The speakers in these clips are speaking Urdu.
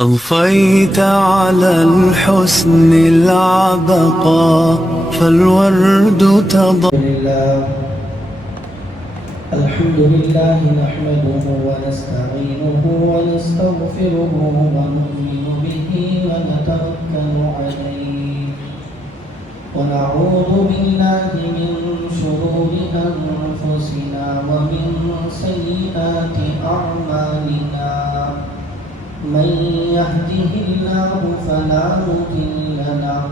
أضفيت على الحسن العبقى فالورد الحمد لله نحمده ونستعينه ونستغفره ونؤمن به ونتوكل عليه ونعوذ بالله من شرور أنفسنا ومن سيئات أعمالنا من يهده الله فلا مضل له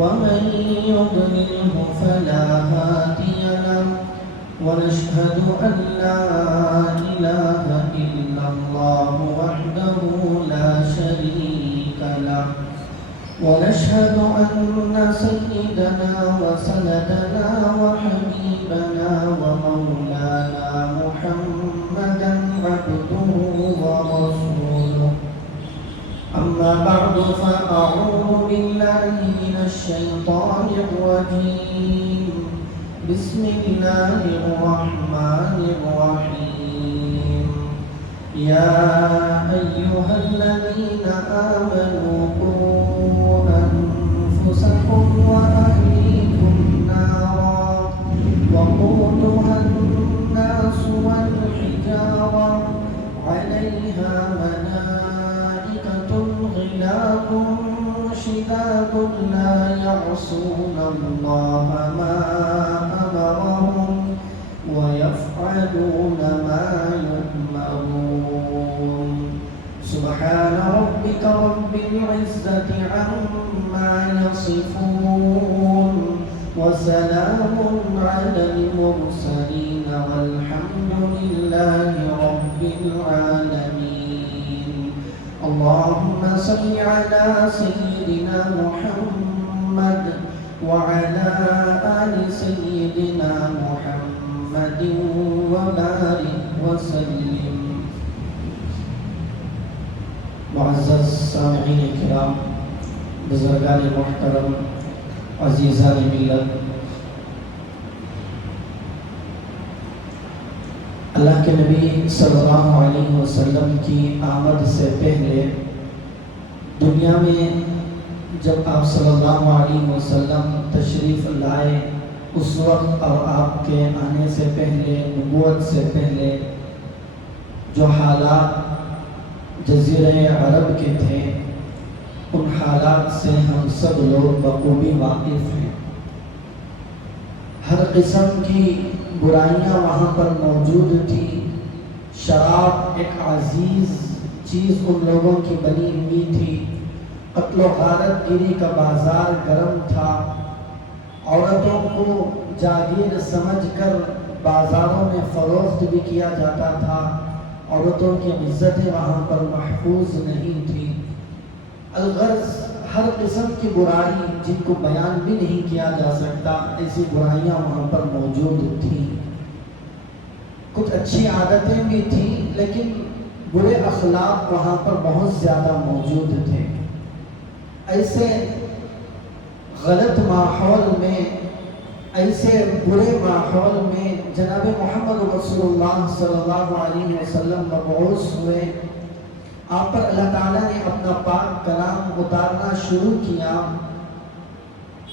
ومن يضلله فلا هادي له ونشهد أن لا إله إلا الله وحده لا شريك له ونشهد أن سيدنا وسندنا وحبيبنا ومولانا محمدا عبده ورسوله أما بعد فأعوذ بالله من الشيطان الرجيم بسم الله الرحمن الرحيم يا أيها الذين آمنوا قوا أنفسكم وأهليكم نارا وقودها الناس والحجارة عليها ملائكة غلاظ شداد لا يعصون الله ما أمرهم ويفعلون ما يؤمرون سبحان ربك رب العزة عما يصفون وسلام على المرسلين والحمد لله رب العالمين اللهم صل على سيدنا محمد وعلى آل سيدنا محمد وبارك وسلم. معزز سامعین کرام، بزرگان محترم، عزیزان ملت، اللہ کے نبی صلی اللہ علیہ وسلم کی آمد سے پہلے دنیا میں جب آپ صلی اللہ علیہ وسلم تشریف لائے اس وقت اور آپ کے آنے سے پہلے، نبوت سے پہلے جو حالات جزیرہ عرب کے تھے ان حالات سے ہم سب لوگ بخوبی واقف ہیں۔ ہر قسم کی برائیاں وہاں پر موجود تھی۔ شراب ایک عزیز چیز ان لوگوں کی بنی ہوئی تھی۔ قتل و غارت گیری کا بازار گرم تھا۔ عورتوں کو جاگیر سمجھ کر بازاروں میں فروخت بھی کیا جاتا تھا۔ عورتوں کی عزتیں وہاں پر محفوظ نہیں تھی۔ الغرض ہر قسم کی برائی جن کو بیان بھی نہیں کیا جا سکتا، ایسی برائیاں وہاں پر موجود تھیں۔ کچھ اچھی عادتیں بھی تھیں لیکن برے اخلاق وہاں پر بہت زیادہ موجود تھے۔ ایسے غلط ماحول میں، ایسے برے ماحول میں جناب محمد رسول اللہ صلی اللہ علیہ وسلم مبعوث ہوئے۔ آپ پر اللہ تعالیٰ نے اپنا پاک کلام اتارنا شروع کیا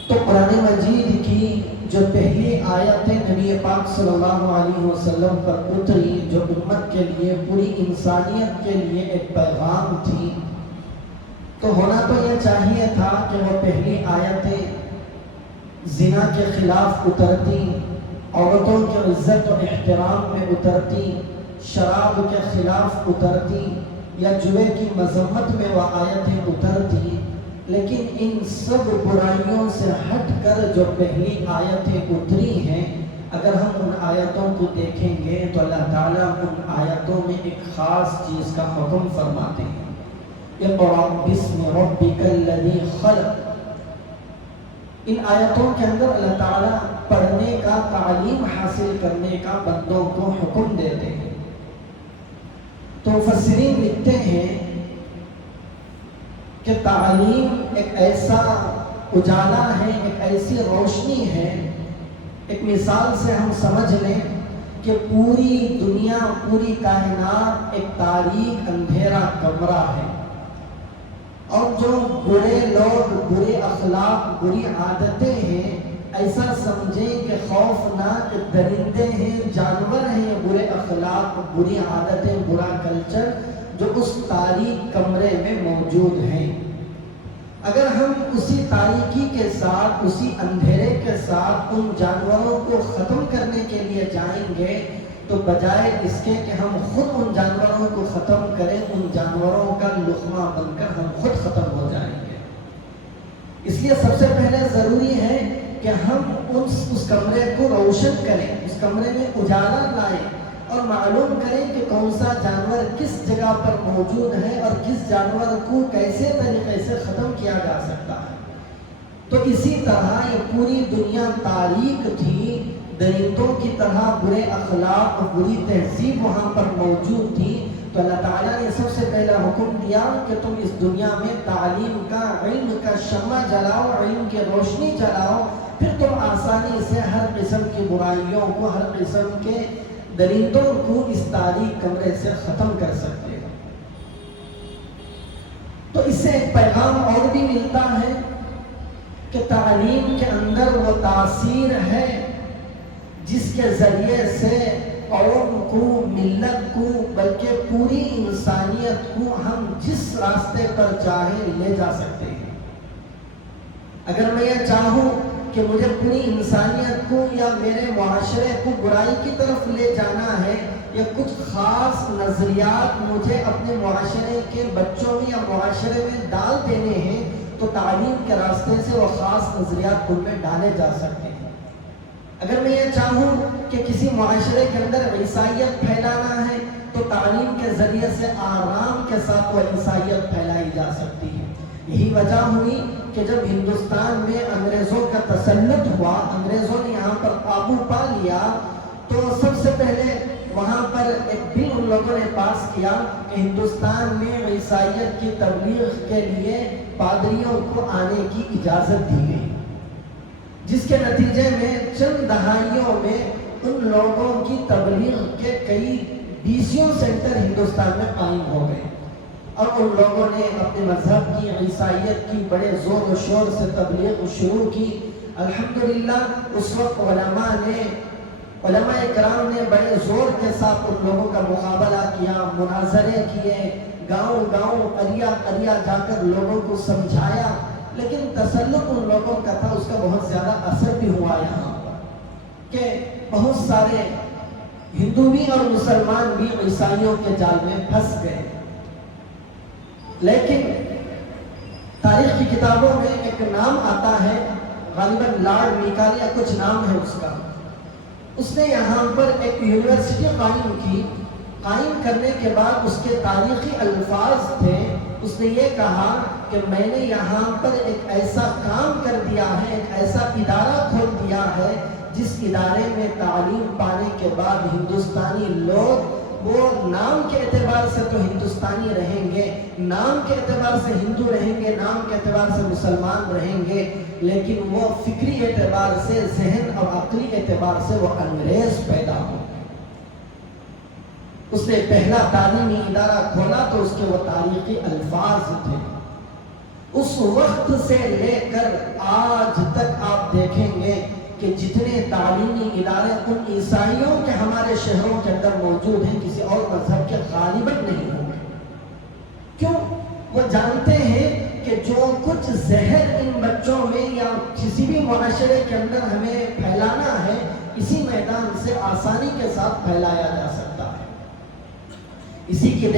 تو قرآن مجید کی جو پہلی آیتیں نبی پاک صلی اللہ علیہ وسلم پر اتری، جو امت کے لیے، پوری انسانیت کے لیے ایک پیغام تھی، تو ہونا تو یہ چاہیے تھا کہ وہ پہلی آیتیں زنا کے خلاف اترتی، عورتوں کی عزت و احترام میں اترتی، شراب کے خلاف اترتی یا جوے کی مذمت میں وہ آیتیں اترتی، لیکن ان سب برائیوں سے ہٹ کر جو پہلی آیتیں اتری ہیں، اگر ہم ان آیتوں کو دیکھیں گے تو اللہ تعالیٰ ان آیتوں میں ایک خاص چیز کا حکم فرماتے ہیں۔ اقرأ باسم ربک الذی خلق۔ ان آیتوں کے اندر اللہ تعالیٰ پڑھنے کا، تعلیم حاصل کرنے کا بندوں کو حکم دیتے ہیں۔ تو مفسرین لکھتے ہیں کہ تعلیم ایک ایسا اجالا ہے، ایک ایسی روشنی ہے، ایک مثال سے ہم سمجھ لیں کہ پوری دنیا، پوری کائنات ایک تاریک اندھیرا کمرہ ہے، اور جو برے لوگ، برے اخلاق، بری عادتیں ہیں، ایسا سمجھیں کہ خوفناک درندے ہیں، جانور ہیں، برے اخلاق، بری عادتیں، برا کلچر جو اس تاریک کمرے میں موجود ہیں۔ اگر ہم اسی تاریکی کے ساتھ، اسی اندھیرے کے ساتھ ان جانوروں کو ختم کرنے کے لیے جائیں گے تو بجائے اس کے کہ ہم خود ان جانوروں کو ختم کریں، ان جانوروں کا لقمہ بن کر ہم خود ختم ہو جائیں گے۔ اس لیے سب سے پہلے ضروری ہے کہ ہم اس کمرے کو روشن کریں، اس کمرے میں اجالا لائیں اور معلوم کریں کہ کون سا جانور کس جگہ پر موجود ہے اور کس جانور کو کیسے طریقے سے ختم کیا جا سکتا ہے۔ تو اسی طرح یہ پوری دنیا تاریک تھی، درندوں کی طرح برے اخلاق، بری تہذیب وہاں پر موجود تھی۔ تو اللہ تعالیٰ نے سب سے پہلا حکم دیا کہ تم اس دنیا میں تعلیم کا، علم کا شمع جلاؤ، علم کی روشنی جلاؤ، پھر تم آسانی سے ہر قسم کی برائیوں کو، ہر قسم کے درندوں کو اس تاریک کمرے سے ختم کر سکتے ہو۔ تو اس سے ایک پیغام اور بھی ملتا ہے کہ تعلیم کے اندر وہ تاثیر ہے جس کے ذریعے سے قوم کو، ملت کو، بلکہ پوری انسانیت کو ہم جس راستے پر چاہیں لے جا سکتے ہیں۔ اگر میں یہ چاہوں کہ مجھے پوری انسانیت کو یا میرے معاشرے کو برائی کی طرف لے جانا ہے، یا کچھ خاص نظریات مجھے اپنے معاشرے کے بچوں میں یا معاشرے میں ڈال دینے ہیں، تو تعلیم کے راستے سے وہ خاص نظریات ان میں ڈالے جا سکتے ہیں۔ اگر میں یہ چاہوں کہ کسی معاشرے کے اندر عیسائیت پھیلانا ہے تو تعلیم کے ذریعے سے آرام کے ساتھ وہ عیسائیت پھیلائی جا سکتی ہے۔ یہی وجہ ہوئی کہ جب ہندوستان میں انگریزوں کا تسلط ہوا، انگریزوں نے یہاں پر قابو پا لیا، تو سب سے پہلے وہاں پر ایک بل ان لوگوں نے پاس کیا کہ ہندوستان میں عیسائیت کی تبلیغ کے لیے پادریوں کو آنے کی اجازت دی گئی، جس کے نتیجے میں چند دہائیوں میں ان لوگوں کی تبلیغ کے کئی 20 سینٹر ہندوستان میں قائم ہو گئے، اور ان لوگوں نے اپنے مذہب کی، عیسائیت کی بڑے زور و شور سے تبلیغ شروع کی۔ الحمدللہ اس وقت علماء اکرام نے بڑے زور کے ساتھ ان لوگوں کا مقابلہ کیا، مناظرے کیے، گاؤں گاؤں، قریہ قریہ جا کر لوگوں کو سمجھایا، لیکن تسلط ان لوگوں کا تھا، اس کا بہت زیادہ اثر بھی ہوا یہاں پر کہ بہت سارے ہندو بھی اور مسلمان بھی عیسائیوں کے جال میں پھنس گئے۔ لیکن تاریخ کی کتابوں میں ایک نام آتا ہے، غالباً لارڈ میکالیا کچھ نام ہے اس کا، اس نے یہاں پر ایک یونیورسٹی قائم کی۔ قائم کرنے کے بعد اس کے تاریخی الفاظ تھے، اس نے یہ کہا کہ میں نے یہاں پر ایک ایسا کام کر دیا ہے، ایک ایسا ادارہ کھول دیا ہے جس ادارے میں تعلیم پانے کے بعد ہندوستانی لوگ وہ نام کے اعتبار سے تو ہندوستانی رہیں گے، نام کے اعتبار سے ہندو رہیں گے، نام کے اعتبار سے مسلمان رہیں گے، لیکن وہ فکری اعتبار سے، ذہن اور عقلی اعتبار سے وہ انگریز پیدا ہوں گے۔ اس نے پہلا تعلیمی ادارہ کھولا تو اس کے وہ تاریخی الفاظ تھے۔ اس وقت سے لے کر آج تک آپ دیکھیں گے کہ جتنے تعلیمی ادارے ان عیسائیوں کے ہمارے شہروں کے اندر موجود ہیں، کسی اور مذہب کے غالباً نہیں ہوں گے۔ کیوں؟ وہ جانتے ہیں کہ جو کچھ زہر ان بچوں میں یا کسی بھی معاشرے کے اندر ہمیں پھیلانا ہے، اسی میدان سے آسانی کے ساتھ پھیلایا جا سکتا ہے۔ اسی کی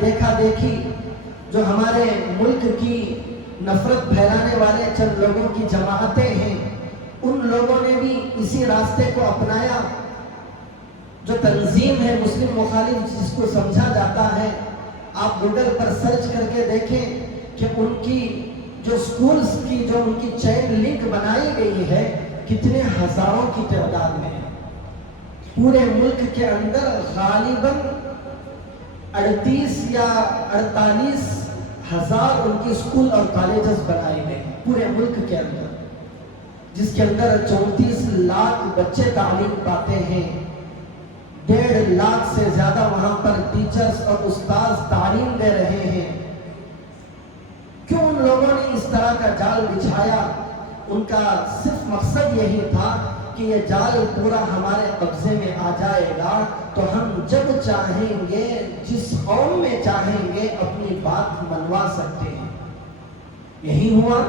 دیکھا دیکھی جو ہمارے ملک کی نفرت پھیلانے والے چند لوگوں کی جماعتیں ہیں، ان لوگوں نے بھی اسی راستے کو اپنایا۔ جو تنظیم ہے مسلم مخالف جس کو سمجھا جاتا ہے، آپ گوگل پر سرچ کر کے دیکھیں کہ ان کی جو سکولز کی جو ان کی چین لنک بنائی گئی ہے کتنے ہزاروں کی تعداد میں ہے۔ پورے ملک کے اندر غالباً 38 یا 48 ہزار ان کی سکول اور کالجز بنائے گئے پورے ملک کے اندر، جس کے اندر 34 لاکھ بچے تعلیم پاتے ہیں، 1.5 لاکھ سے زیادہ وہاں پر ٹیچرز اور استاذ تعلیم دے رہے ہیں۔ کیوں جال بچھایا، ان کا صرف مقصد یہی تھا کہ یہ جال پورا ہمارے قبضے میں آ جائے گا تو ہم جب چاہیں گے جس قوم میں چاہیں گے اپنی بات منوا سکتے ہیں۔ یہی ہوا۔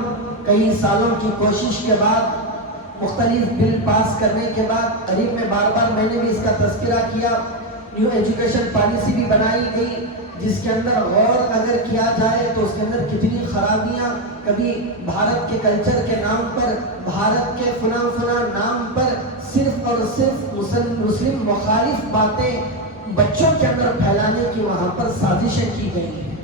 کئی سالوں کی کوشش کے بعد، مختلف بل پاس کرنے کے بعد، قریب میں بار بار میں نے بھی اس کا تذکرہ کیا، نیو ایجوکیشن پالیسی بھی بنائی گئی، جس کے اندر غور اگر کیا جائے تو اس کے اندر کتنی خرابیاں، کبھی بھارت کے کلچر کے نام پر، بھارت کے فلاں نام پر صرف اور صرف مسلم مخالف باتیں بچوں کے اندر پھیلانے کی وہاں پر سازشیں کی گئی ہیں۔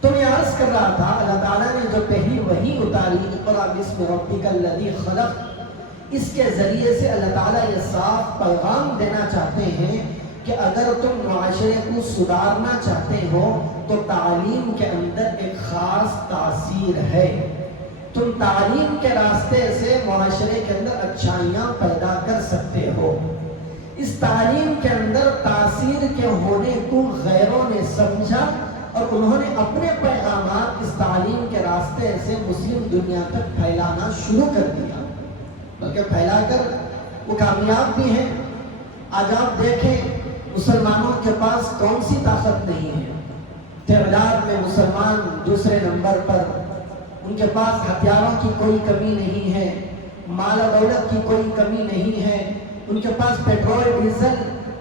تو میں عرض کر رہا تھا، اللہ تعالیٰ نے جو پہلی وحی اتاری، اقرأ باسم ربک الذی خلق، اس کے ذریعے سے اللہ تعالیٰ یہ صاف پیغام دینا چاہتے ہیں کہ اگر تم معاشرے کو سدھارنا چاہتے ہو تو تعلیم کے اندر ایک خاص تاثیر ہے۔ تم تعلیم کے راستے سے معاشرے کے اندر اچھائیاں پیدا کر سکتے ہو۔ اس تعلیم کے اندر تاثیر کے ہونے کو غیروں نے سمجھا اور انہوں نے اپنے پیغامات اس تعلیم کے راستے سے مسلم دنیا تک پھیلانا شروع کر دیا، بلکہ پھیلا کر وہ کامیاب بھی ہیں۔ آج آپ دیکھیں مسلمانوں کے پاس کون سی طاقت نہیں ہے؟ تعداد میں مسلمان دوسرے نمبر پر، ان کے پاس ہتھیاروں کی کوئی کمی نہیں ہے، مال و دولت کی کوئی کمی نہیں ہے، ان کے پاس پیٹرول ڈیزل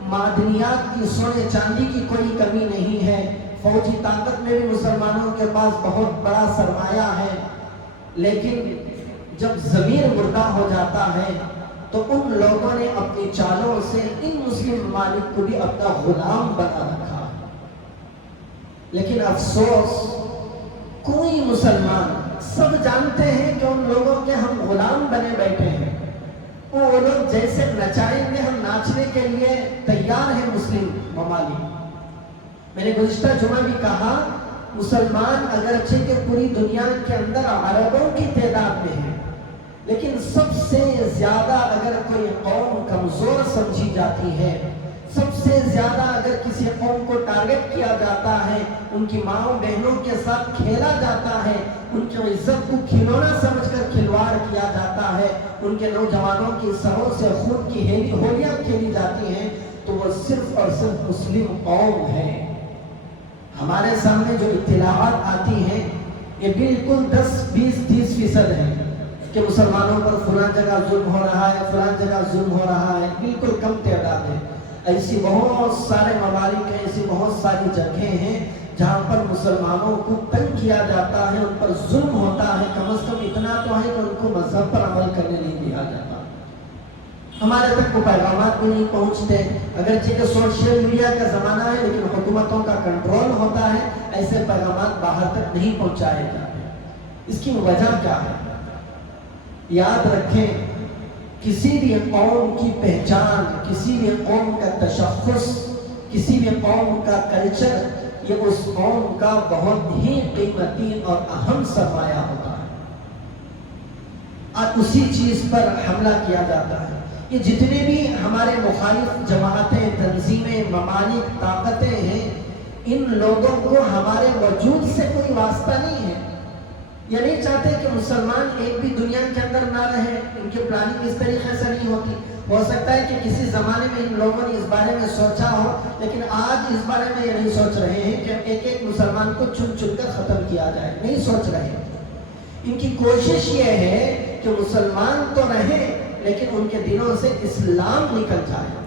معدنیات کی سونے چاندی کی کوئی کمی نہیں ہے، فوجی طاقت میں بھی مسلمانوں کے پاس بہت بڑا سرمایہ ہے۔ لیکن جب ضمیر مردہ ہو جاتا ہے تو ان لوگوں نے اپنی چالوں سے ان مسلم ممالک کو بھی اپنا غلام بنا رکھا۔ لیکن افسوس، کوئی مسلمان، سب جانتے ہیں کہ ان لوگوں کے ہم غلام بنے بیٹھے ہیں، وہ لوگ جیسے نچائیں گے ہم ناچنے کے لیے تیار ہیں مسلم ممالک۔ میں نے گزشتہ جمعہ بھی کہا، مسلمان اگرچہ کہ پوری دنیا کے اندر عربوں کی تعداد میں ہے، لیکن سب سے زیادہ اگر کوئی قوم کمزور سمجھی جاتی ہے، سب سے زیادہ اگر کسی قوم کو ٹارگٹ کیا جاتا ہے، ان کی ماؤں بہنوں کے ساتھ کھیلا جاتا ہے، ان کی عزت کو کھلونا سمجھ کر کھلواڑ کیا جاتا ہے، ان کے نوجوانوں کی سروں سے خون کی ہولیاں کھیلی جاتی ہیں، تو وہ صرف اور صرف مسلم قوم ہے۔ ہمارے سامنے جو اطلاعات آتی ہیں یہ بالکل 10-20-30% ہیں کہ مسلمانوں پر فلاں جگہ ظلم ہو رہا ہے، فلاں جگہ ظلم ہو رہا ہے، بالکل کم تعداد ہے۔ ایسی بہت سارے ممالک ہیں، ایسی بہت ساری جگہیں ہیں جہاں پر مسلمانوں کو تنگ کیا جاتا ہے، ان پر ظلم ہوتا ہے، کم از کم اتنا تو ہے کہ ان کو مذہب پر عمل کرنے نہیں دیا جاتا۔ ہمارے تک وہ پیغامات بھی نہیں پہنچتے، اگرچہ کہ سوشل میڈیا کا زمانہ ہے لیکن حکومتوں کا کنٹرول ہوتا ہے، ایسے پیغامات باہر تک نہیں پہنچائے جاتے۔ اس کی وجہ کیا ہے؟ یاد رکھیں، کسی بھی قوم کی پہچان، کسی بھی قوم کا تشخص، کسی بھی قوم کا کلچر، یہ اس قوم کا بہت ہی قیمتی اور اہم سرمایہ ہوتا ہے، اور اسی چیز پر حملہ کیا جاتا ہے۔ یہ جتنے بھی ہمارے مخالف جماعتیں، تنظیمیں، ممالک، طاقتیں ہیں، ان لوگوں کو ہمارے وجود سے کوئی واسطہ نہیں ہے۔ یہ نہیں چاہتے کہ مسلمان ایک بھی دنیا کے اندر نہ رہے، ان کی پلاننگ اس طریقے سے نہیں ہوتی۔ ہو سکتا ہے کہ کسی زمانے میں ان لوگوں نے اس بارے میں سوچا ہو، لیکن آج اس بارے میں یہ نہیں سوچ رہے ہیں کہ ایک ایک مسلمان کو چن چن کر ختم کیا جائے، نہیں سوچ رہے۔ ان کی کوشش یہ ہے کہ مسلمان تو رہیں لیکن ان کے دلوں سے اسلام نکل جائے،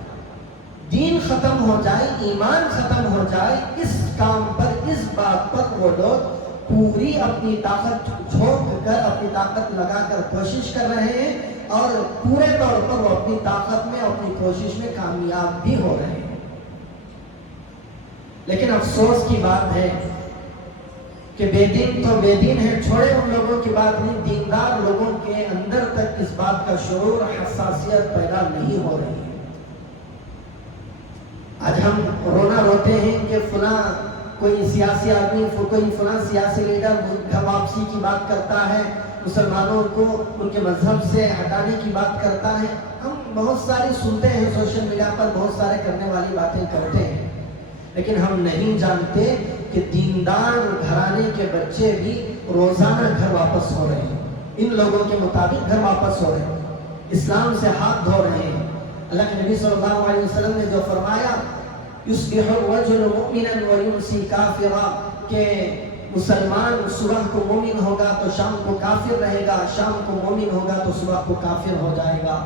دین ختم ہو جائے، ایمان ختم ہو جائے۔ اس کام پر، اس بات پر وہ لوگ پوری اپنی طاقت جھونک کر، اپنی طاقت لگا کر کوشش کر رہے ہیں، اور پورے طور پر وہ اپنی طاقت میں، اپنی کوشش میں کامیاب بھی ہو رہے ہیں۔ لیکن افسوس کی بات ہے کہ بے دین تو بے دین ہے، چھوڑے ان لوگوں کی بات نہیں، دیندار لوگوں کے اندر تک اس بات کا شعور، حساسیت پیدا نہیں ہو رہی ہے۔ آج ہم رونا روتے ہیں کہ فلاں کوئی سیاسی آدمی، کوئی فلاں سیاسی لیڈر گھر واپسی کی بات کرتا ہے، مسلمانوں کو ان کے مذہب سے ہٹانے کی بات کرتا ہے۔ ہم بہت ساری سنتے ہیں سوشل میڈیا پر، بہت سارے کرنے والی باتیں کرتے ہیں، لیکن ہم نہیں جانتے کہ دیندار گھرانے کے بچے بھی روزانہ گھر واپس ہو رہے ہیں، ان لوگوں کے مطابق گھر واپس ہو رہے ہیں، اسلام سے ہاتھ دھو رہے ہیں۔ اللہ کے نبی صلی اللہ علیہ وسلم نے جو فرمایا یصبح الرجل مؤمنا ویمسی کافرا، کہ مسلمان صبح کو مومن ہوگا تو شام کو کافر رہے گا، شام کو مومن ہوگا تو صبح کو کافر ہو جائے گا۔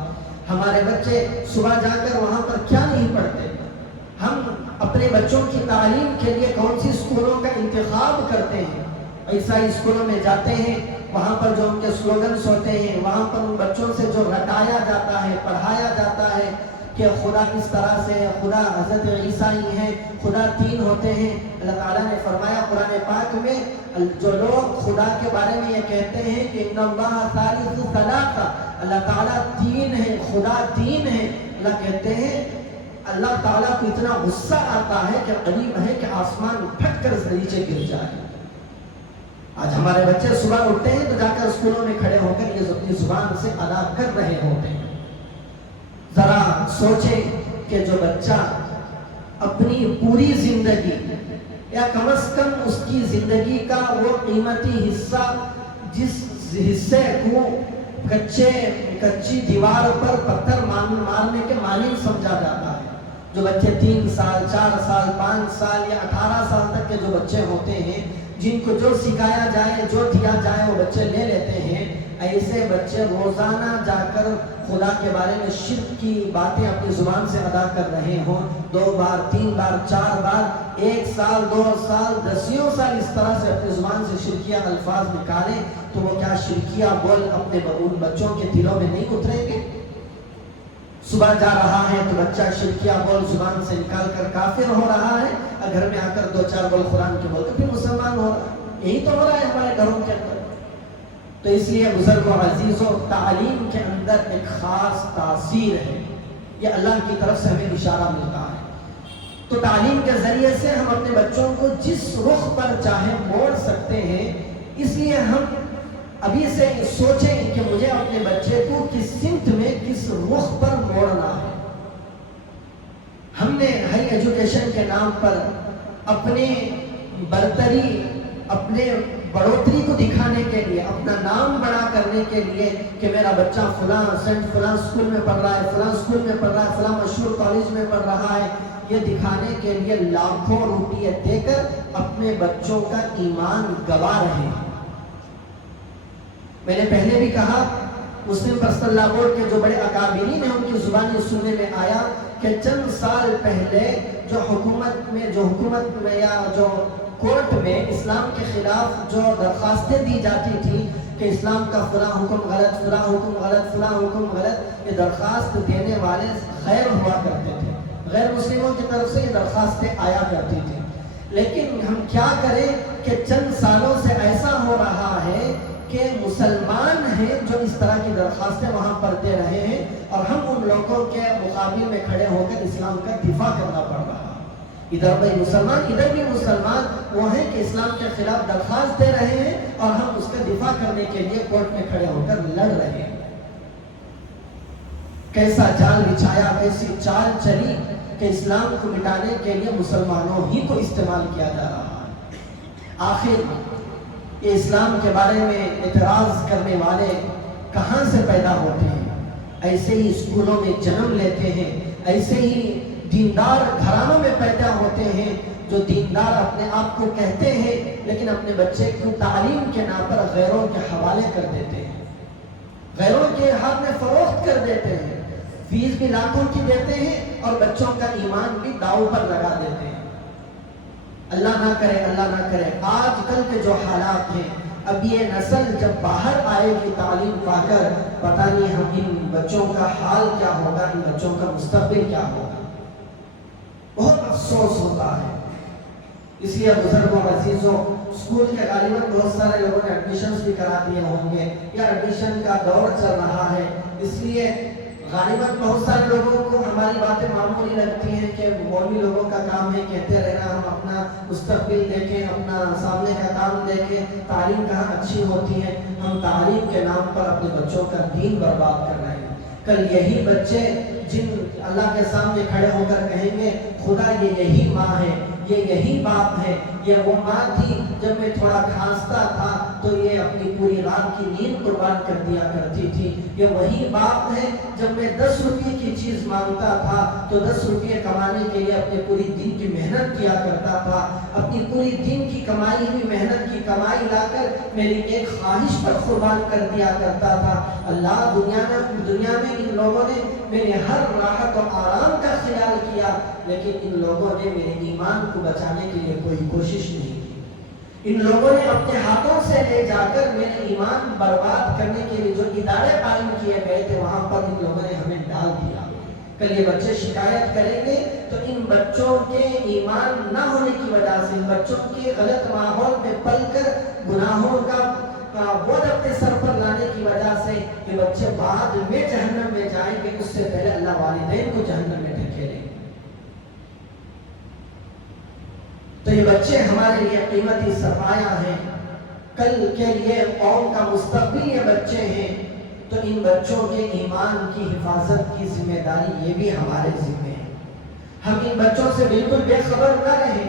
ہمارے بچے صبح جا کر وہاں پر کیا نہیں پڑھتے؟ ہم اپنے بچوں کی تعلیم کے لیے کون سی اسکولوں کا انتخاب کرتے ہیں؟ عیسائی اسکولوں میں جاتے ہیں، وہاں پر جو ان کے سلوگنس ہوتے ہیں، وہاں پر ان بچوں سے جو رٹایا جاتا ہے، پڑھایا جاتا ہے کہ خدا کس طرح سے ہے، خدا حضرت عیسیٰ ہی ہے، خدا تین ہوتے ہیں۔ اللہ تعالیٰ نے فرمایا قرآن پاک میں، جو لوگ خدا کے بارے میں یہ کہتے ہیں کہ ان اللہ ثالث ثلاثہ، اللہ تعالیٰ تین ہے، خدا تین ہے، اللہ کہتے ہیں اللہ تعالیٰ کو اتنا غصہ آتا ہے کہ قریب ہے کہ آسمان پھٹ کر نیچے گر جائے۔ آج ہمارے بچے صبح اٹھتے ہیں تو جا کر اسکولوں میں کھڑے ہو کر یہ اپنی زبان سے ادا کر رہے ہوتے ہیں۔ ذرا سوچیں کہ جو بچہ اپنی پوری زندگی یا کم از کم اس کی زندگی کا وہ قیمتی حصہ، جس حصے کو کچی دیوار پر پتھر مارنے کے مانند سمجھا جاتا ہے، جو بچے 3 سال 4 سال 5 سال یا 18 سال تک کے جو بچے ہوتے ہیں، جن کو جو سکھایا جائے، جو دیا جائے وہ بچے لے لیتے ہیں، ایسے بچے روزانہ جا کر خدا کے بارے میں شرک کی باتیں اپنی زبان سے ادا کر رہے ہوں، 2 بار 3 بار 4 بار 1 سال 2 سال 10 سال اس طرح سے اپنی زبان سے شرکیہ الفاظ نکالیں، تو وہ کیا شرکیہ بول اپنے ان بچوں کے دلوں میں نہیں اتریں گے؟ صبح جا رہا ہے تو بچہ شرکیہ بول زبان سے نکال کر کافر ہو رہا ہے، اور گھر میں آ کر 2-4 بول قرآن کے بول تو پھر مسلمان ہو رہا ہے۔ یہی تو ہو رہا ہے ہمارے گھروں کے اندر۔ تو اس لیے بزرگوں عزیزوں، تعلیم کے اندر ایک خاص تاثیر ہے، یہ اللہ کی طرف سے ہمیں اشارہ ملتا ہے۔ تو تعلیم کے ذریعے سے ہم اپنے بچوں کو جس رخ پر چاہے موڑ سکتے ہیں، اس لیے ہم ابھی سے سوچیں کہ مجھے اپنے بچے کو کس سمت میں، کس رخ پر موڑنا ہے۔ ہم نے ہائی ایجوکیشن کے نام پر اپنے برتری، اپنے بڑھوتری کو دکھانے کے لیے، اپنا نام بڑا کرنے کے لیے کہ میرا بچہ فلاں سینٹ فلاں اسکول میں پڑھ رہا ہے، فلاں اسکول میں پڑھ رہا ہے، فلاں مشہور کالج میں پڑھ رہا ہے، یہ دکھانے کے لیے لاکھوں روپیے دے کر اپنے بچوں کا ایمان گوا رہے ہیں۔ میں نے پہلے بھی کہا، مسلم پرسنل لا بورڈ کے جو بڑے اکابرین ہیں ان کی زبانی سننے میں آیا کہ چند سال پہلے جو حکومت میں یا جو کورٹ میں اسلام کے خلاف جو درخواستیں دی جاتی تھی کہ اسلام کا فلاں حکم غلط، فلاں حکم غلط، فلاں حکم غلط، یہ درخواست دینے والے غیر ہوا کرتے تھے، غیر مسلموں کی طرف سے یہ درخواستیں آیا کرتی تھی۔ لیکن ہم کیا کریں کہ چند سالوں سے ایسا ہو رہا ہے کہ مسلمان ہیں جو اس طرح کی درخواستیں وہاں پر دے رہے ہیں، اور ہم ان لوگوں کے مقابل میں کھڑے ہو کر اسلام کا دفاع کرنا پڑ رہا ہے۔ ادھر بھی مسلمان، ادھر بھی مسلمان وہ ہیں کہ اسلام کے خلاف درخواست دے رہے ہیں، اور ہم اس کا دفاع کرنے کے لیے کورٹ میں کھڑے ہو کر لڑ رہے ہیں۔ کیسا جال بچھایا، کیسی چال چلی کہ اسلام کو مٹانے کے لیے مسلمانوں ہی کو استعمال کیا جا رہا ہے۔ آخر یہ اسلام کے بارے میں اعتراض کرنے والے کہاں سے پیدا ہوتے ہیں؟ ایسے ہی اسکولوں میں جنم لیتے ہیں، ایسے ہی دیندار گھرانوں میں پیدا ہوتے ہیں، جو دیندار اپنے آپ کو کہتے ہیں لیکن اپنے بچے کو تعلیم کے نام پر غیروں کے حوالے کر دیتے ہیں، غیروں کے ہاتھ میں فروخت کر دیتے ہیں، فیس بھی لاکھوں کی دیتے ہیں اور بچوں کا ایمان بھی داؤ پر لگا دیتے ہیں۔ اللہ نہ کرے، اللہ نہ کرے، آج کل کے جو حالات ہیں، اب یہ نسل جب باہر آئے گی تعلیم پا کر، پتہ نہیں ہم ان بچوں کا حال کیا ہوگا، ان بچوں کا مستقبل کیا ہوگا۔ بہت افسوس ہوتا ہے۔ اس لیے بزرگوں عزیزوں، اسکول کے غالباً بہت سارے لوگوں نے ایڈمیشنز بھی کرا دیے ہوں گے یا ایڈمیشن کا دور چل رہا ہے، اس لیے غالباً بہت سارے لوگوں کو ہماری باتیں معمولی لگتی ہیں کہ مولوی لوگوں کا کام ہے کہتے رہنا، ہم اپنا مستقبل دیکھیں، اپنا سامنے کا کام دیکھیں، تعلیم کہاں اچھی ہوتی ہے۔ ہم تعلیم کے نام پر اپنے بچوں کا دین برباد کر رہے ہیں۔ کل یہی بچے جن اللہ کے سامنے کھڑے ہو کر کہیں گے خدا یہ یہی ماں ہے، یہ یہی باپ ہے، یہ وہ ماں تھی جب میں تھوڑا کھانستا تھا تو یہ اپنی پوری رات کی نیند قربان کر دیا کرتی تھی، یہ وہی باپ ہے جب میں 10 روپے کی چیز مانگتا تھا تو 10 روپے کمانے کے لیے اپنے پوری دن کی محنت کیا کرتا تھا، اپنی پوری دن کی کمائی ہوئی محنت کی کمائی لا کر میری ایک خواہش پر قربان کر دیا کرتا تھا۔ اللہ دنیا میں ان لوگوں نے میرے ہر راحت و آرام کا خیال کیا، لیکن ان لوگوں نے میرے ایمان کو بچانے کے لیے کوئی کوشش نہیں کی۔ ان لوگوں نے اپنے ہاتھوں سے لے جا کر میرے ایمان برباد کرنے کے لیے جو ادارے قائم کیے گئے تھے وہاں پر ان لوگوں نے ہمیں ڈال دیا۔ کل یہ بچے شکایت کریں گے تو ان بچوں کے ایمان نہ ہونے کی وجہ سے، ان بچوں کے غلط ماحول میں پل کر گناہوں کا بوجھ اپنے سر پر لانے کی وجہ سے یہ بچے بعد میں جہنم میں جائیں گے، اس سے پہلے اللہ والدین کو جہنم میں دھکیلیں گے۔ تو یہ بچے ہمارے لیے قیمتی سرمایہ ہیں، کل کے لیے قوم کا مستقبل یہ بچے ہیں، تو ان بچوں کے ایمان کی حفاظت کی ذمہ داری یہ بھی ہمارے ذمہ ہے۔ ہم ان بچوں سے بالکل بے خبر نہ رہیں۔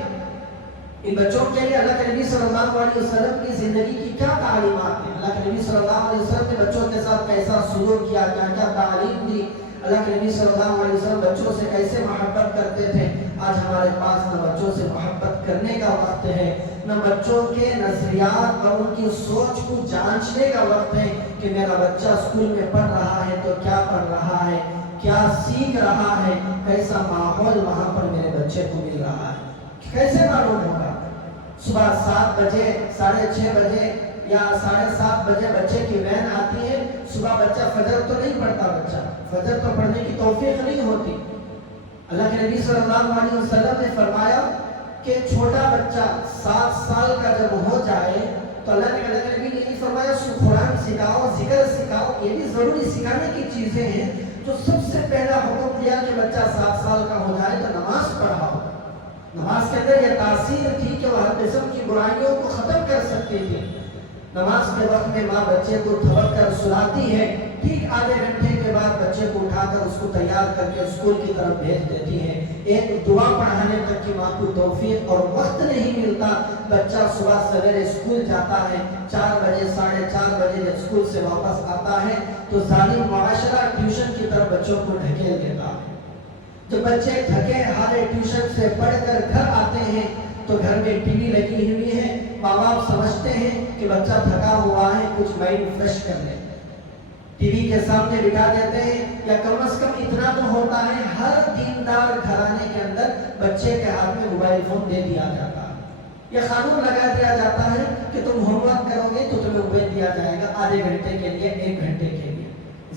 ان بچوں کے لیے اللہ کے نبی صلی اللہ علیہ وسلم کی زندگی کی کیا تعلیمات ہیں، اللہ کے نبی صلی اللہ علیہ وسلم نے بچوں کے ساتھ کیسا سلوک کیا، کیا کیا تعلیم دی، اللہ کے نبی صلی اللہ علیہ وسلم بچوں سے کیسے محبت کرتے تھے۔ آج ہمارے پاس نہ بچوں سے محبت کرنے کا وقت ہے، نہ بچوں کے نظریات اور ان کی سوچ کو جانچنے کا وقت ہے کہ میرا بچہ اسکول میں پڑھ رہا ہے تو کیا پڑھ رہا ہے، کیا سیکھ رہا ہے، کیسا ماحول وہاں پر میرے بچے کو مل رہا ہے، کیسے معلوم ہوگا؟ صبح 7 بجے 6:30 بجے یا 7:30 بجے بچے کی وین آتی ہے، صبح بچہ فجر تو نہیں پڑھتا، بچہ فجر تو پڑھنے کی توفیق نہیں ہوتی۔ اللہ کے نبی صلی اللہ علیہ وسلم نے فرمایا کہ چھوٹا بچہ 7 سال کا جب ہو جائے تو اللہ کے نبی نے یہ فرمایا قرآن سکھاؤ، ذکر سکھاؤ، یہ بھی ضروری سکھانے کی چیزیں ہیں۔ تو سب سے پہلا حکم دیا کہ بچہ 7 سال کا ہو جائے تو نماز پڑھاؤ۔ نماز کے اندر یہ تاثیر تھی کہ وہ ہر قسم کی برائیوں کو ختم کر سکتی تھی۔ نماز کے وقت میں ماں بچے کو تھپک کر سلاتی ہے، ٹھیک آدھے گھنٹے کے بعد بچے کو اٹھا کر اس کو تیار کر کے اسکول کی طرف بھیج دیتی ہے۔ ایک دعا پڑھانے تک کی ماں کو توفیق اور وقت نہیں ملتا۔ بچہ صبح سویرے اسکول جاتا ہے، 4 بجے 4:30 بجے جب اسکول سے واپس آتا ہے تو ظالم معاشرہ ٹیوشن کی طرف بچوں کو ڈھکیل دیتا ہے۔ جب بچے تھکے ہارے ٹیوشن سے پڑھ کر گھر آتے ہیں تو گھر میں ٹی وی لگی ہوئی ہے، ماں باپ سمجھتے ہیں کہ بچہ تھکا ہوا ہے، کچھ مائنڈ فریش کر لے، ٹی وی کے سامنے بٹھا دیتے ہیں۔ یا کم از کم اتنا تو ہوتا ہے ہر دیندار گھرانے کے اندر بچے کے ہاتھ میں موبائل فون دے دیا جاتا ہے، یہ قانون لگا دیا جاتا ہے کہ تم ہوم ورک کرو گے تو تمہیں موبائل دیا جائے گا آدھے گھنٹے کے لیے، 1 گھنٹے کے لیے۔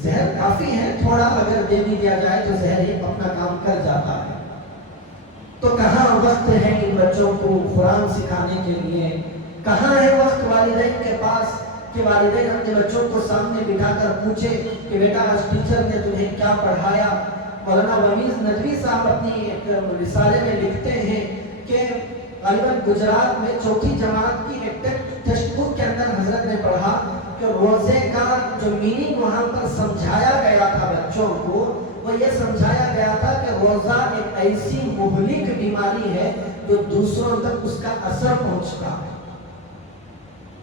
زہر کافی ہے، تھوڑا اگر دے بھی دیا جائے تو زہر ہی اپنا کام کر جاتا ہے۔ تو کہاں وقت ہے ان بچوں کو قرآن سکھانے کے لیے؟ کہاں ہے وقت والدین کے پاس کہ والدین اپنے بچوں کو سامنے بٹھا کر پوچھے کہ بیٹا آج ٹیچر نے تمہیں کیا پڑھایا؟ مولانا ومیز ندوی صاحب اپنی ایک رسالے میں لکھتے ہیں کہ غالباً گجرات میں 4تھی جماعت کی ایک ٹیکسٹ بک کے اندر حضرت نے پڑھا کہ روزے کا جو میننگ وہاں پر سمجھایا گیا تھا بچوں کو، وہ یہ سمجھایا گیا تھا کہ روزہ ایک ایسی مہلک بیماری ہے جو دوسروں تک اس کا اثر پہنچتا ہے۔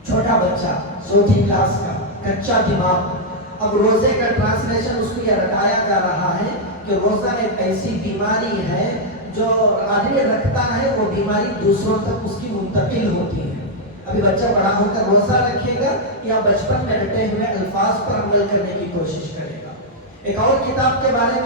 چھوٹا بچہ 4تھی کلاس کا کچا دماغ، اب روزے کا ٹرانسلیشن اس کو یہ رٹایا جا رہا ہے کہ روزہ ایک ایسی بیماری ہے جو آدمی رکھتا ہے، وہ بیماری دوسروں تک اس کی منتقل ہوتی ہے۔ ابھی بچہ بڑا ہو کر روزہ رکھے گا یا بچپن میں رٹے ہوئے الفاظ پر عمل کرنے کی کوشش کرے گا۔ ایک اور کتاب کے بارے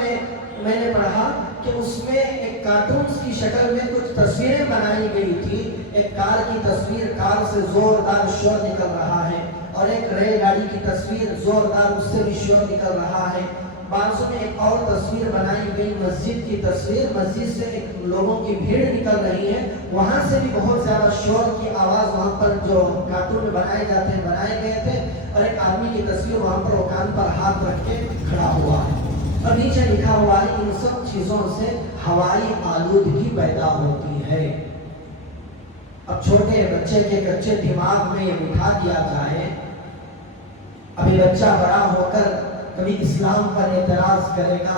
میں نے پڑھا کہ اس میں ایک کارٹونز کی شکل میں کچھ تصویریں بنائی گئی تھی۔ ایک کار کی تصویر، کار سے زوردار شور نکل رہا ہے، اور ایک ریل گاڑی کی تصویر، زوردار اس سے بھی شور نکل رہا ہے۔ بازو میں ایک اور تصویر بنائی گئی، مسجد کی تصویر، مسجد سے ایک لوگوں کی بھیڑ نکل رہی ہے، وہاں سے بھی بہت زیادہ شور کی آواز وہاں پر جو کارٹون میں بنائے جاتے ہیں بنائے گئے تھے، اور ایک آدمی کی تصویر وہاں پر وہ کان پر ہاتھ رکھ کے کھڑا ہوا ہے، اور نیچے لکھا ہوا ہے ان سب چیزوں سے ہوائی آلودگی پیدا ہوتی ہے۔ اب چھوٹے بچے کے کچے دماغ میں یہ بٹھا دیا جائے، ابھی بچہ بڑا ہو کر کبھی اسلام پر اعتراض کرے گا،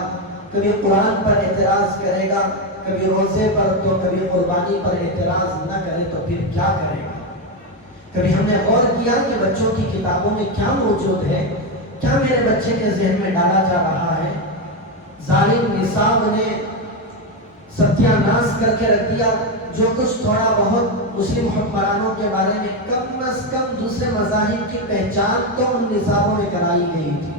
کبھی قرآن پر اعتراض کرے گا، کبھی روزے پر، تو کبھی قربانی پر اعتراض نہ کرے تو پھر کیا کرے گا؟ کبھی ہم نے غور کیا کہ بچوں کی کتابوں میں کیا موجود ہے؟ کیا میرے بچے کے ذہن میں ڈالا جا رہا ہے؟ ظالم نصاب نے ستیہ ناش کر کے رکھ دیا۔ جو کچھ تھوڑا بہت مسلم حکمرانوں کے بارے میں کم از کم دوسرے مذاہب کی پہچان تو ان نصابوں میں کرائی گئی تھی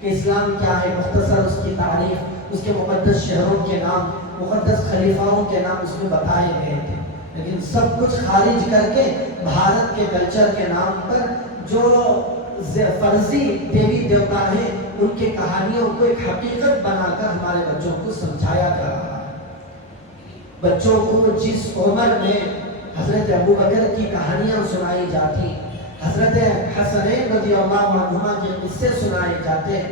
کہ اسلام کیا ہے، مختصر اس کی تاریخ، اس کے مقدس شہروں کے نام، مقدس خلیفاؤں کے نام اس میں بتائے گئے تھے۔ لیکن سب کچھ خارج کر کے بھارت کے کلچر کے نام پر جو فرضی دیوی دیوتا ہیں ان کی کہانیوں کو ایک حقیقت بنا کر ہمارے بچوں کو سمجھایا جا رہا ہے۔ بچوں کو جس عمر میں حضرت ابوبکر کی کہانیاں سنائی جاتی، حضرت حسنین رضی اللہ عنہما کے قصے سنائے جاتے،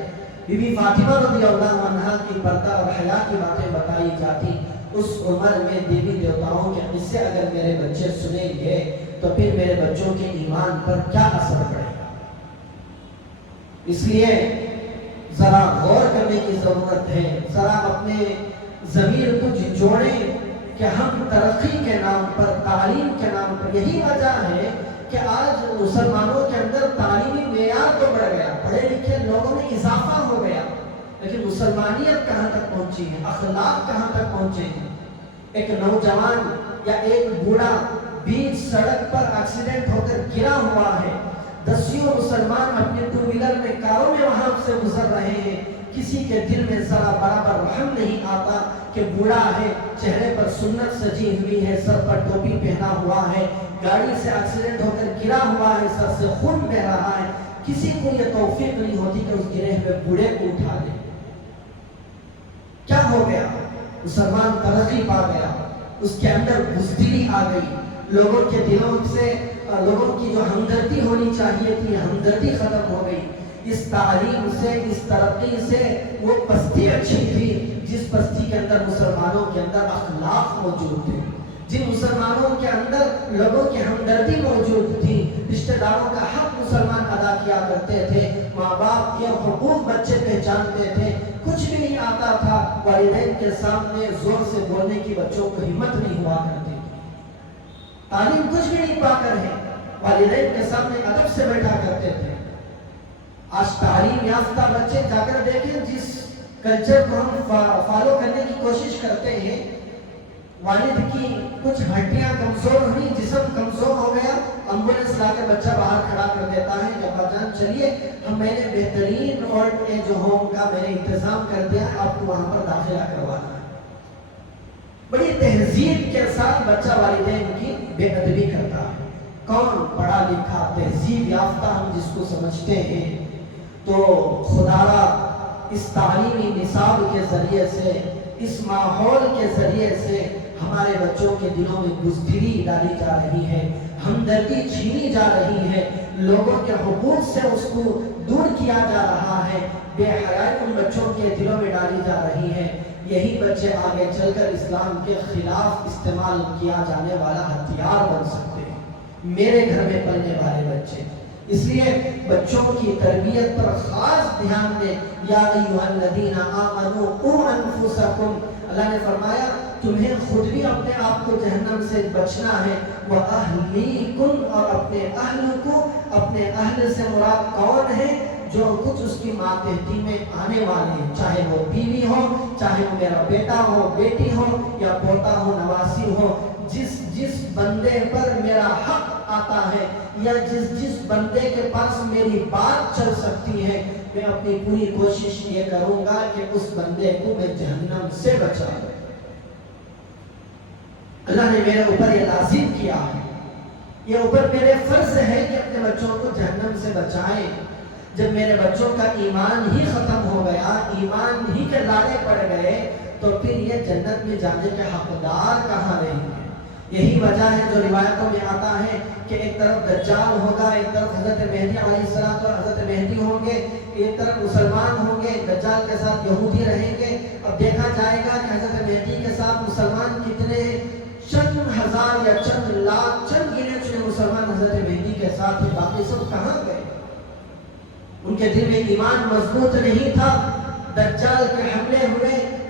بی بی فاطمہ رضی اللہ عنہا کی پردہ اور حیا کی باتیں بتائی جاتی، اس عمر میں دیوی دیوتاؤں کے قصے اگر میرے بچے سنیں گے تو پھر میرے بچوں کے ایمان پر کیا اثر پڑے گا؟ اس لیے ذرا غور کرنے کی ضرورت ہے، ذرا اپنے ضمیر کو جوڑیں کہ ہم ترقی کے نام پر، تعلیم کے نام پر، یہی وجہ ہے کہ آج مسلمانوں کے اندر تعلیمی معیار تو بڑھ گیا، پڑھے لکھے لوگوں میں اضافہ ہو گیا، لیکن مسلمانیت کہاں تک پہنچی ہے، اخلاق کہاں تک پہنچے ہیں؟ ایک نوجوان یا ایک بوڑھا بیچ سڑک پر ایکسیڈنٹ ہو کر گرا ہوا ہے، دسیوں مسلمان اپنے ٹو ویلر میں کاروں میں وہاں سے گزر رہے ہیں، کسی کے دل میں ذرا برابر رحم نہیں آتا کہ بوڑھا ہے، چہرے پر سنت سجی ہوئی ہے، سر پر ٹوپی پہنا ہوا ہے، گاڑی سے ایکسیڈنٹ ہو کر گرا ہوا ہے، سر سے خون بہ رہا ہے، کسی کو یہ توفیق نہیں ہوتی کہ اس گرے ہوئے بوڑھے کو اٹھا لے۔ کیا ہو گیا؟ مسلمان ترقی پا گیا، اس کے اندر بزدلی آ گئی، لوگوں کے دلوں سے، لوگوں کی جو ہمدردی ہونی چاہیے تھی، ہمدردی ختم ہو گئی۔ اس تعلیم سے، اس ترقی سے وہ پستی اچھی تھی جس پستی کے اندر مسلمانوں کے اندر اخلاق موجود تھے، جن مسلمانوں کے اندر لوگوں کی ہمدردی موجود تھی، رشتہ داروں کا حق مسلمان ادا کیا کرتے تھے، ماں باپ کے حقوق بچے پہچانتے تھے، کچھ بھی نہیں آتا تھا، والدین کے سامنے زور سے بولنے کی بچوں کو ہمت نہیں ہوا کرتی، تعلیم کچھ بھی نہیں پا کر ہے، والدین کے سامنے ادب سے بیٹھا کرتے تھے۔ آج تعلیم یافتہ بچے جا کر دیکھیں، جس کلچر کو ہم فالو کرنے کی کوشش کرتے ہیں، والد کی کچھ ہڈیاں کمزور ہوئی، جسم کمزور ہو گیا، ایمبولینس لا کے بچہ باہر کھڑا کر دیتا ہے کہ ابا جان چلیے، میں نے بہترین اولڈ ایج ہوم کا میں نے انتظام کر دیا، آپ کو وہاں پر داخلہ کروانا ہے۔ بڑی تہذیب کے ساتھ بچہ والدین کی بے ادبی کرتا ہے۔ کون پڑھا لکھا تہذیب یافتہ ہم جس کو سمجھتے ہیں، تو خدا را اس تعلیمی نصاب کے ذریعے سے، اس ماحول کے ذریعے سے ہمارے بچوں کے دلوں میں بزدلی ڈالی جا رہی ہے، ہمدردی چھینی جا رہی ہے، لوگوں کے حقوق سے اس کو دور کیا جا رہا ہے، بے حیائی ان بچوں کے دلوں میں ڈالی جا رہی ہے۔ یہی بچے آگے چل کر اسلام کے خلاف استعمال کیا جانے والا ہتھیار بن سکتے ہیں، میرے گھر میں پلنے والے بچے۔ اس لیے بچوں کی تربیت پر خاص دھیان دیں۔ یا ایھا الذین آمنوا قوا انفسکم، اللہ نے فرمایا تمہیں خود بھی اپنے آپ کو جہنم سے بچنا ہے، وَأَهْلِيكُمْ، اور اپنے اہل کو، اپنے اہل سے مراد کون ہے؟ جو کچھ اس کی ماتحتی میں آنے والے ہیں، چاہے وہ بیوی ہو، چاہے وہ میرا بیٹا ہو، بیٹی ہو، یا پوتا ہو، نواسی ہو، جس بندے پر میرا حق آتا ہے، یا جس بندے کے پاس میری بات چل سکتی ہے، میں اپنی پوری کوشش یہ کروں گا کہ اس بندے کو میں جہنم سے بچاؤں۔ اللہ نے میرے اوپر یہ لازم کیا ہے، یہ اوپر میرے فرض ہے کہ اپنے بچوں کو جہنم سے بچائیں۔ جب میرے بچوں کا ایمان ہی ختم ہو گیا، ایمان ہی کے لالے پڑ گئے، تو پھر یہ جنت میں جانے کے حقدار کہاں رہیں گے؟ یہی وجہ ہے جو روایتوں میں آتا ہے کہ ایک طرف دجال ہوگا، ایک طرف حضرت مہدی علیہ السلام اور حضرت مہدی ہوں گے، ایک طرف مسلمان ہوں گے، دجال کے ساتھ یہودی رہیں گے۔ اب دیکھا جائے گا کہ حضرت مہدی کے ساتھ مسلمان کتنے ہیں، چند ہزار یا چند لاکھ، چند گنے چنے مسلمان حضرت مہدی کے ساتھ ہیں، باقی سب کہاں گئے؟ ان کے دل میں ایمان مضبوط نہیں تھا، دجال کے حملے ہوئے،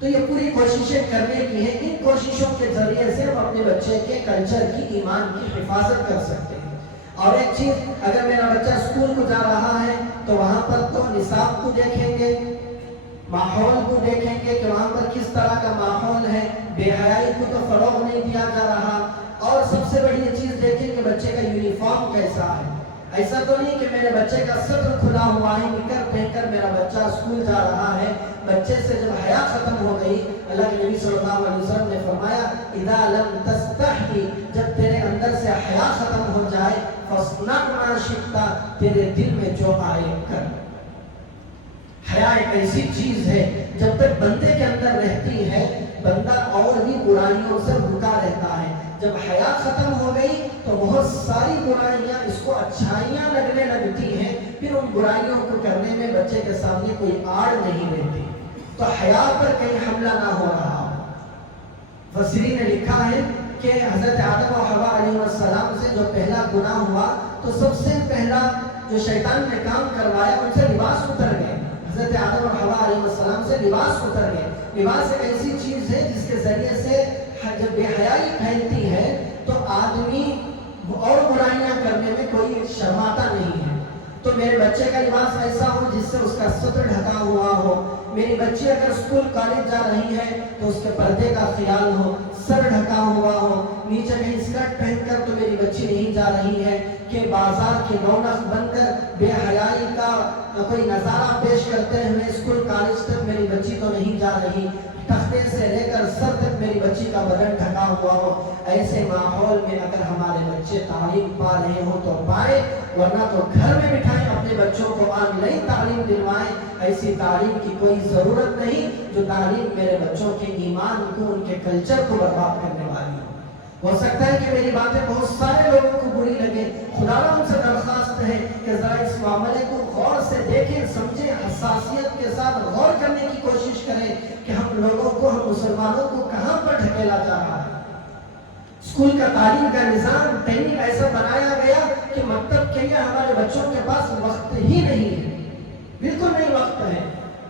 تو یہ پوری کوششیں کرنے کی ہیں. ان کوششوں کے ذریعے سے ہم اپنے بچے کے کلچر کی، ایمان کی حفاظت کر سکتے ہیں. اور ایک چیز، اگر میرا بچہ اسکول کو جا رہا ہے تو وہاں پر تو نصاب کو دیکھیں گے، ماحول کو دیکھیں گے کہ وہاں پر کس طرح کا ماحول ہے، بے حیائی کو تو فروغ نہیں دیا جا رہا. اور سب سے بڑی یہ چیز دیکھیں کہ بچے کا یونیفارم کیسا ہے. ایسا تو نہیں کہ میرے بچے کا سطر کھلا ہوا ہے، نکر پہن کر میرا بچہ اسکول جا رہا ہے. بچے سے جب حیا ختم ہو گئی، اللہ کے نبی صلی اللہ علیہ وسلم نے فرمایا اذا لم تستحی، جب تیرے اندر سے حیا ختم ہو جائے، فاصنع ما شئت، تیرے دل میں جو آئے کر. حیا ایک ایسی چیز ہے جب تک بندے کے اندر رہتی ہے بندہ اور بھی برائیوں سے رکا رہتا ہے. جب حیا ختم ہو گئی تو بہت ساری برائیاں اس کو اچھائیاں لگنے لگتی ہیں، پھر ان برائیوں کو کرنے میں بچے کے سامنے کوئی آڑ نہیں رہتی. تو حیا پر کہیں حملہ نہ ہو رہا ہو. مفسرین نے لکھا ہے کہ حضرت آدم و حوا علیہ السلام سے جو پہلا گناہ ہوا تو سب سے پہلا جو شیطان نے کام کروایا ان سے لباس اتر گئے. حضرت آدم و حوا علیہ السلام سے لباس اتر گئے. لباس ایک ایسی چیز ہے جس کے ذریعے سے جب بے حیائی پھیلتی ہے تو آدمی اور برائیاں کرنے میں کوئی شرماتا نہیں ہے. تو میرے بچے کا لباس ایسا ہو جس سے اس کا سطر ڈھکا ہوا ہو. میری بچی اگر اسکول کالج جا رہی ہے تو اس کے پردے کا خیال ہو، سر ڈھکا ہوا ہو. نیچے کہیں اسکرٹ پہن کر تو میری بچی نہیں جا رہی ہے کہ بازار کی رونق بن کر بے حیائی کا کوئی نظارہ پیش کرتے ہوئے اسکول کالج تک میری بچی تو نہیں جا رہی. تختے سے لے کر سر تک میری بچی کا بدن ڈھکا ہوا ہو. ایسے ماحول میں اگر ہمارے بچے تعلیم پا رہے ہوں تو پائے، ورنہ تو گھر میں بٹھائیں، اپنے بچوں کو آن لائن تعلیم دلوائیں. ایسی تعلیم کی کوئی ضرورت نہیں جو تعلیم میرے بچوں کے ایمان کو، ان کے کلچر کو برباد کرنے والی ہو. ہو سکتا ہے کہ میری باتیں بہت سارے لوگوں کو بری لگے. خدا ان سے درخواست ہے کہ ذرا اس معاملے کو غور سے دیکھیں، سمجھیں، حساسیت کے ساتھ غور کرنے کی کوشش کریں کہ ہم لوگوں کو، ہم مسلمانوں کو کہاں پر ڈھکیلا جا رہا ہے. اسکول کا تعلیم کا نظام ٹریننگ ایسا بنایا گیا کہ مکتب کے لیے ہمارے بچوں کے پاس وقت ہی نہیں ہے، بالکل نہیں وقت ہے.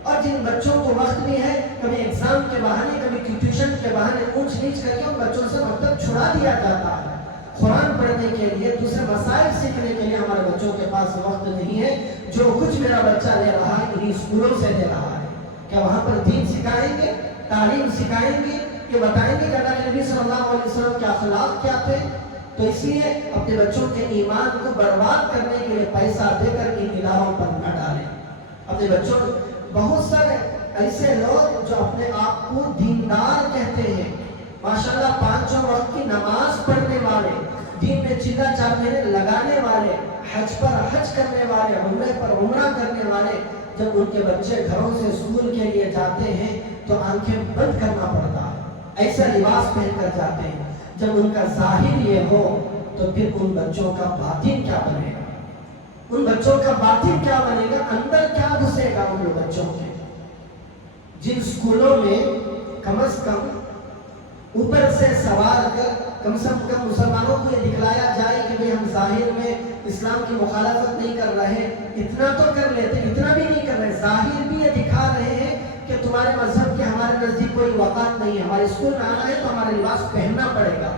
اور جن بچوں کو وقت بھی ہے، کبھی ایگزام کے بہانے، کبھی ٹیوشن کے بہانے اونچ نیچ کر کے ان بچوں سے مکتب چھڑا دیا جاتا ہے. قرآن پڑھنے کے لیے، دوسرے مسائل سیکھنے کے لیے ہمارے بچوں کے پاس وقت نہیں ہے. جو کچھ میرا بچہ لے رہا ہے انہیں اسکولوں سے لے رہا ہے. کیا وہاں پر دین سکھائیں گے، تعلیم سکھائیں گے، کہ بتائیں گے کہ اللہ کے نبی صلی اللہ علیہ وسلم کے اخلاق کیا تھے؟ تو اس لیے اپنے بچوں کے ایمان کو برباد کرنے کے لیے پیسہ دے کر ان اداروں پر نہ ڈالیں. اپنے بچوں، بہت سارے ایسے لوگ جو اپنے آپ کو دیندار کہتے ہیں، ماشاءاللہ 5 وقت کی نماز پڑھنے والے، دین میں چلہ 4 مہینے لگانے والے، حج پر حج کرنے والے، عمرے پر عمرہ کرنے والے، جب ان کے بچے گھروں سے اسکول کے لیے جاتے ہیں تو آنکھیں بند کرنا پڑتا ہے. ایسا لباس پہن کر جاتے ہیں. جب ان کا ظاہر یہ ہو تو پھر ان بچوں کا باطن کیا بنے گا؟ ان بچوں کا باطن کیا بنے گا؟ اندر کیا گھسے گا ان بچوں کے؟ جن اسکولوں میں کم از کم اوپر سے سوار کر کم سے کم مسلمانوں کو یہ دکھلایا جائے کہ بھئی ہم ظاہر میں اسلام کی مخالفت نہیں کر رہے، اتنا تو کر لیتے، اتنا بھی نہیں کر رہے. ظاہر بھی یہ دکھا رہے ہیں کہ تمہارے مذہب کے ہمارے نزدیک کوئی وقت نہیں ہے، ہمارے اسکول میں آنا ہے تو ہمارا لباس پہننا پڑے گا.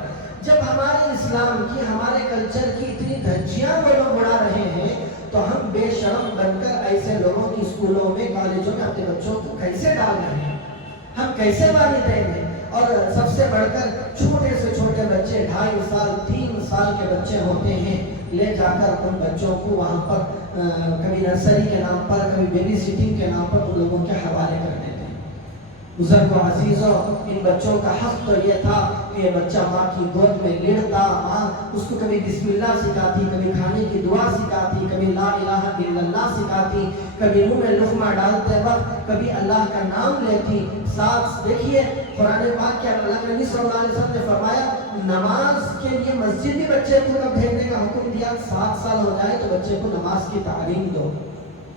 جب ہمارے اسلام کی، ہمارے کلچر کی اتنی دھجیاں وہ لوگ اڑا رہے ہیں تو ہم بے شرم بن کر ایسے لوگوں کی اسکولوں میں، کالجوں میں اپنے بچوں کو کیسے ڈال رہے ہیں؟ ہم کیسے والدین ہیں؟ اور سب سے بڑھ کر چھوٹے سے چھوٹے بچے 2.5 سال 3 سال کے بچے ہوتے ہیں، لے جا کر ان بچوں کو وہاں پر کبھی نرسری کے نام پر، کبھی بیبی سٹنگ کے نام پر ان لوگوں کے حوالے کر دیتے ہیں. بزرگ و عزیزوں، ان بچوں کا حق تو یہ تھا کہ یہ بچہ ماں کی گود میں لیٹتا، ماں اس کو کبھی بسم اللہ سکھاتی، کبھی کھانے کی دعا سکھاتی، کبھی لا الہ الا اللہ سکھاتی، کبھی منہ میں لقمہ ڈالتے وقت کبھی اللہ کا نام لیتی. ساتھ دیکھیے قرآن پاک کے اللہ کے نبی صلی اللہ علیہ وسلم نے فرمایا نماز کے لیے مسجد بھی بچے کو بھیجنے کا حکم دیا. 7 سال ہو جائے تو بچے کو نماز کی تعلیم دو.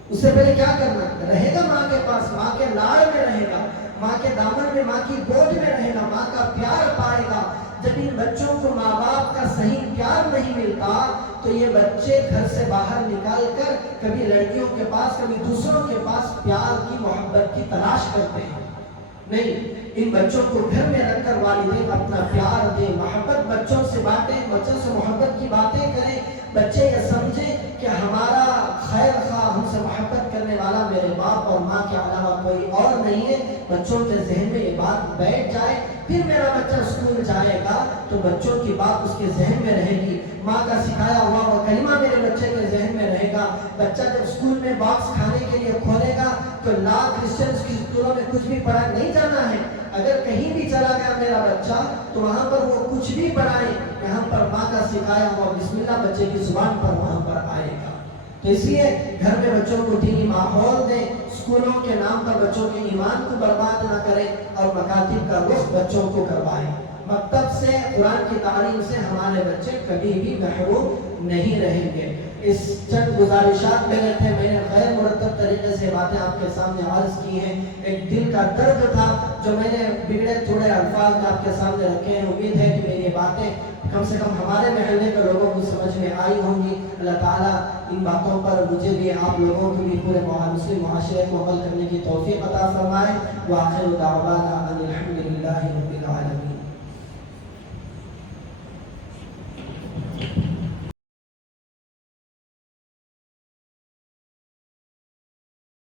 اس سے پہلے کیا کرنا رہے گا؟ ماں کے پاس، ماں کے لاڑ میں رہے گا، ماں کے دامن میں، ماں کی گود میں رہے گا، ماں کا پیار پائے گا. جب ان بچوں کو ماں باپ کا صحیح پیار نہیں ملتا تو یہ بچے گھر سے باہر نکال کر کبھی لڑکیوں کے پاس، کبھی دوسروں کے پاس پیار کی، محبت کی تلاش کرتے ہیں. نہیں، ان بچوں کو گھر میں رکھ کر والدین اپنا پیار دیں، محبت بچوں سے بانٹیں، بچوں سے محبت کی باتیں کریں، بچے یہ سمجھیں کہ ہمارا خیر خواہ، ہم سے محبت کرنے والا میرے باپ اور ماں کے علاوہ کوئی اور نہیں ہے۔ بچوں کے ذہن میں یہ بات بیٹھ جائے، پھر میرا بچہ اسکول جائے گا تو بچوں کی بات اس کے ذہن میں رہے گی، ماں کا سکھایا ہوا وہ کلمہ میرے بچے کے ذہن میں رہے گا۔ بچہ جب اسکول میں باکس کھانے کے لیے کھولے گا تو لا کرسچنس کی اسکولوں میں کچھ بھی پڑھا نہیں جانا ہے، اگر کہیں بھی چلا گیا میرا بچہ تو وہاں پر وہ کچھ بھی پڑھائے، یہاں پر ماں کا سکھایا ہوا بسم اللہ بچے کی زبان پر وہاں پر آئے گا۔ تو اس لیے گھر میں بچوں کو دینی ماحول دیں، اسکولوں کے نام پر بچوں کے ایمان کو برباد نہ کریں اور مکاتب کا رخ بچوں کو کروائیں۔ مکتب سے، قرآن کی تعلیم سے ہمارے بچے کبھی بھی محروم نہیں رہیں گے۔ اس چند گزارشات میں تھے، میں نے غیر مرتب طریقے سے باتیں آپ کے سامنے عرض کی ہیں، ایک دل کا درد تھا جو میں نے بگڑے تھوڑے الفاظ میں آپ کے سامنے رکھے ہیں۔ امید ہے کہ میری باتیں کم سے کم ہمارے محلے کے لوگوں کو سمجھ میں آئی ہوں گی۔ اللہ تعالیٰ ان باتوں پر مجھے بھی، آپ لوگوں کو بھی، پورے مسلم معاشرے کو عمل کرنے کی توفیق عطا فرمائے۔ وآخر دعوانا ان الحمد للہ رب العالمین۔